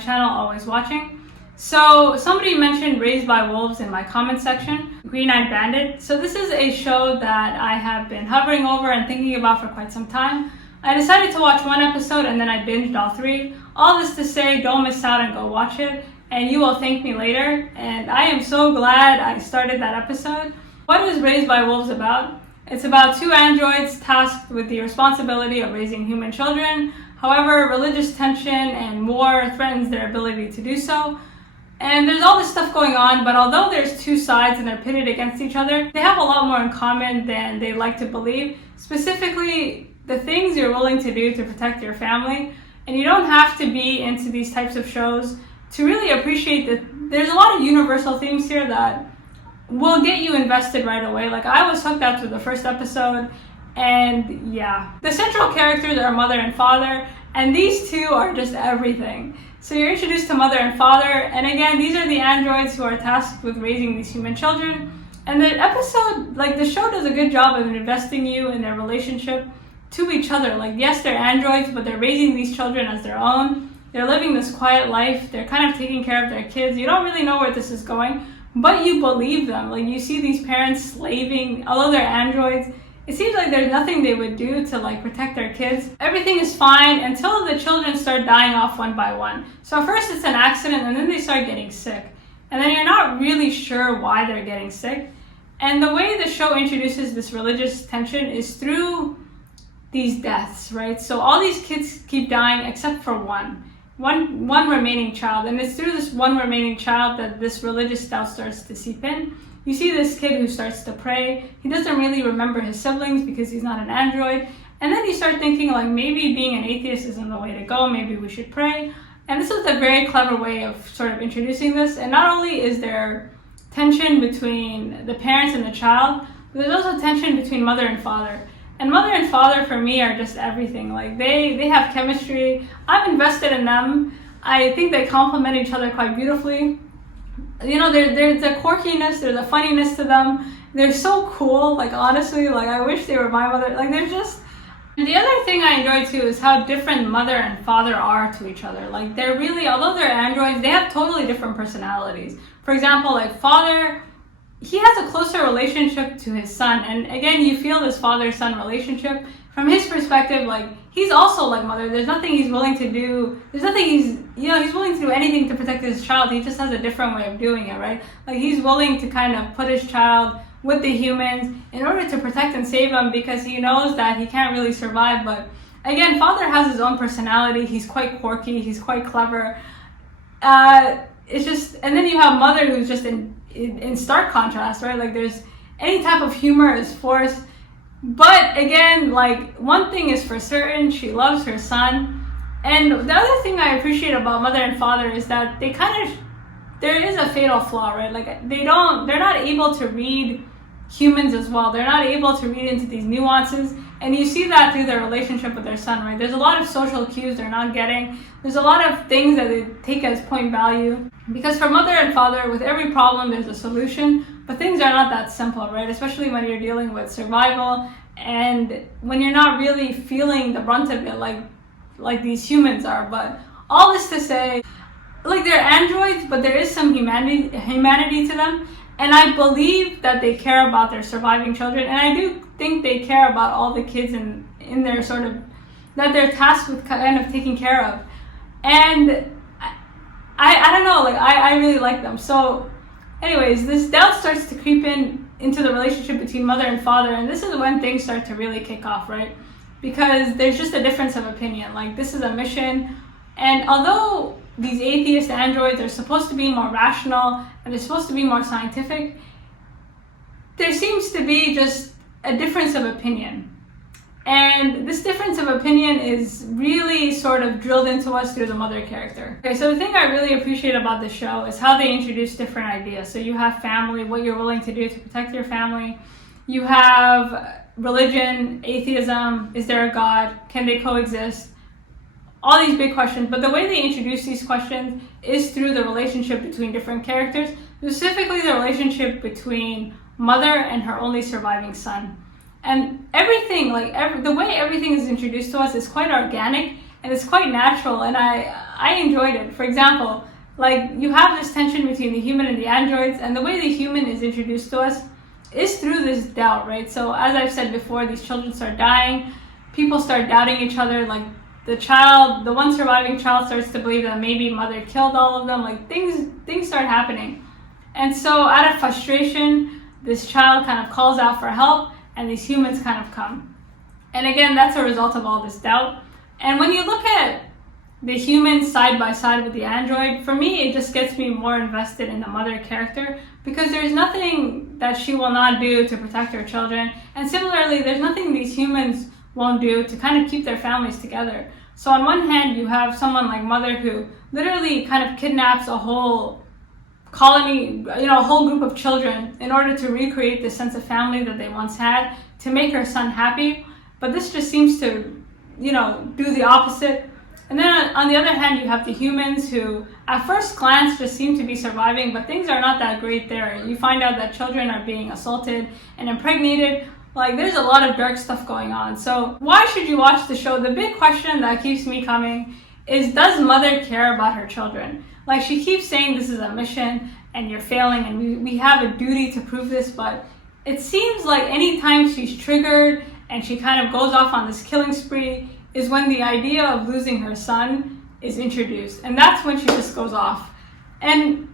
channel, always watching. So somebody mentioned Raised by Wolves in my comment section, Green-Eyed Bandit. So this is a show that I have been hovering over and thinking about for quite some time. I decided to watch one episode and then I binged all 3. All this to say, don't miss out and go watch it, and you will thank me later. And I am so glad I started that episode. What is Raised by Wolves about? It's about 2 androids tasked with the responsibility of raising human children. However, religious tension and war threatens their ability to do so. And there's all this stuff going on, but although there's 2 sides and they're pitted against each other, they have a lot more in common than they like to believe. Specifically, the things you're willing to do to protect your family. And you don't have to be into these types of shows to really appreciate that there's a lot of universal themes here that will get you invested right away. Like, I was hooked after the first episode, and yeah. The central characters are mother and father, and these 2 are just everything. So you're introduced to mother and father, and again, these are the androids who are tasked with raising these human children. And the episode, the show does a good job of investing you in their relationship to each other. Like, yes, they're androids, but they're raising these children as their own. They're living this quiet life. They're kind of taking care of their kids. You don't really know where this is going, but you believe them. Like, you see these parents slaving, although they're androids. It seems like there's nothing they would do to protect their kids. Everything is fine until the children start dying off one by one. So at first it's an accident, and then they start getting sick. And then you're not really sure why they're getting sick. And the way the show introduces this religious tension is through these deaths, right? So all these kids keep dying except for one remaining child. And it's through this one remaining child that this religious doubt starts to seep in. You see this kid who starts to pray. He doesn't really remember his siblings because he's not an android. And then you start thinking, maybe being an atheist isn't the way to go. Maybe we should pray. And this is a very clever way of sort of introducing this. And not only is there tension between the parents and the child, but there's also tension between mother and father. And mother and father, for me, are just everything. They have chemistry. I'm invested in them. I think they complement each other quite beautifully. There's a quirkiness, there's a funniness to them. They're so cool, honestly, I wish they were my mother. They're just... And the other thing I enjoy too is how different mother and father are to each other. They're really, although they're androids, they have totally different personalities. For example, father, he has a closer relationship to his son. And again, you feel this father-son relationship. From his perspective, he's also like mother. There's nothing he's willing to do. There's nothing he's willing to do anything to protect his child. He just has a different way of doing it, right? He's willing to kind of put his child with the humans in order to protect and save him because he knows that he can't really survive. But again, father has his own personality. He's quite quirky. He's quite clever. It's just, and then you have mother who's just in stark contrast, right? There's any type of humor is forced. But again, one thing is for certain, she loves her son. And the other thing I appreciate about mother and father is that there is a fatal flaw, right? They're not able to read humans as well. They're not able to read into these nuances. And you see that through their relationship with their son, right? There's a lot of social cues they're not getting. There's a lot of things that they take as point value. Because for mother and father, with every problem, there's a solution. But things are not that simple, right? Especially when you're dealing with survival and when you're not really feeling the brunt of it like these humans are. But all this to say, they're androids, but there is some humanity to them. And I believe that they care about their surviving children. And I do think they care about all the kids in their sort of, that they're tasked with kind of taking care of. And I don't know, I really like them. So anyways, this doubt starts to creep into the relationship between mother and father. And this is when things start to really kick off, right? Because there's just a difference of opinion. This is a mission. And although these atheist androids are supposed to be more rational and they're supposed to be more scientific, there seems to be just a difference of opinion. And this difference of opinion is really sort of drilled into us through the mother character. Okay, so the thing I really appreciate about this show is how they introduce different ideas. So you have family, what you're willing to do to protect your family. You have religion, atheism, is there a God? Can they coexist? All these big questions. But the way they introduce these questions is through the relationship between different characters, specifically the relationship between mother and her only surviving son. And everything, the way everything is introduced to us is quite organic and it's quite natural. And I I enjoyed it. For example, like you have this tension between the human and the androids, and the way the human is introduced to us is through this doubt, right? So as I've said before, these children start dying, people start doubting each other, like the one surviving child starts to believe that maybe mother killed all of them, like things start happening. And so out of frustration, this child kind of calls out for help, and these humans kind of come. And again, that's a result of all this doubt. And when you look at the human side by side with the android, for me, it just gets me more invested in the mother character, because there's nothing that she will not do to protect her children. And similarly, there's nothing these humans won't do to kind of keep their families together. So on one hand, you have someone like Mother who literally kind of kidnaps a whole colony, a whole group of children in order to recreate the sense of family that they once had to make her son happy. But this just seems to, do the opposite. And then on the other hand, you have the humans who at first glance just seem to be surviving, but things are not that great there. You find out that children are being assaulted and impregnated. Like, there's a lot of dark stuff going on. So why should you watch the show? The big question that keeps me coming is, does Mother care about her children? Like, she keeps saying this is a mission and you're failing and we have a duty to prove this, but it seems like anytime she's triggered and she kind of goes off on this killing spree is when the idea of losing her son is introduced. And that's when she just goes off. And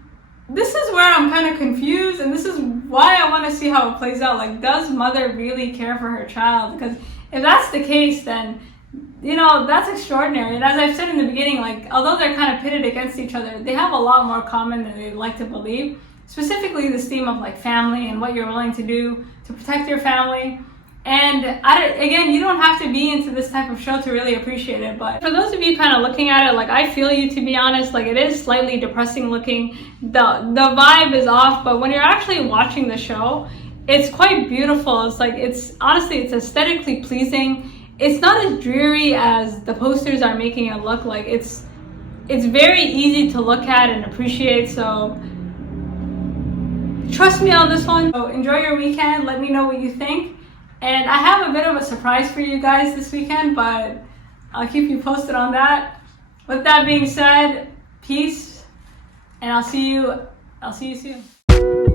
this is where I'm kind of confused, and this is why I want to see how it plays out. Like, does Mother really care for her child? Because if that's the case, then, that's extraordinary. And as I've said in the beginning, like, although they're kind of pitted against each other, they have a lot more common than they'd like to believe. Specifically this theme of like family and what you're willing to do to protect your family. And again, you don't have to be into this type of show to really appreciate it. But for those of you kind of looking at it, like, I feel you, to be honest. Like, it is slightly depressing looking. The vibe is off, but when you're actually watching the show, it's quite beautiful. It's like, it's aesthetically pleasing. It's not as dreary as the posters are making it look. Like, it's very easy to look at and appreciate. So trust me on this one. So enjoy your weekend. Let me know what you think. And I have a bit of a surprise for you guys this weekend, but I'll keep you posted on that. With that being said, peace, and I'll see you soon.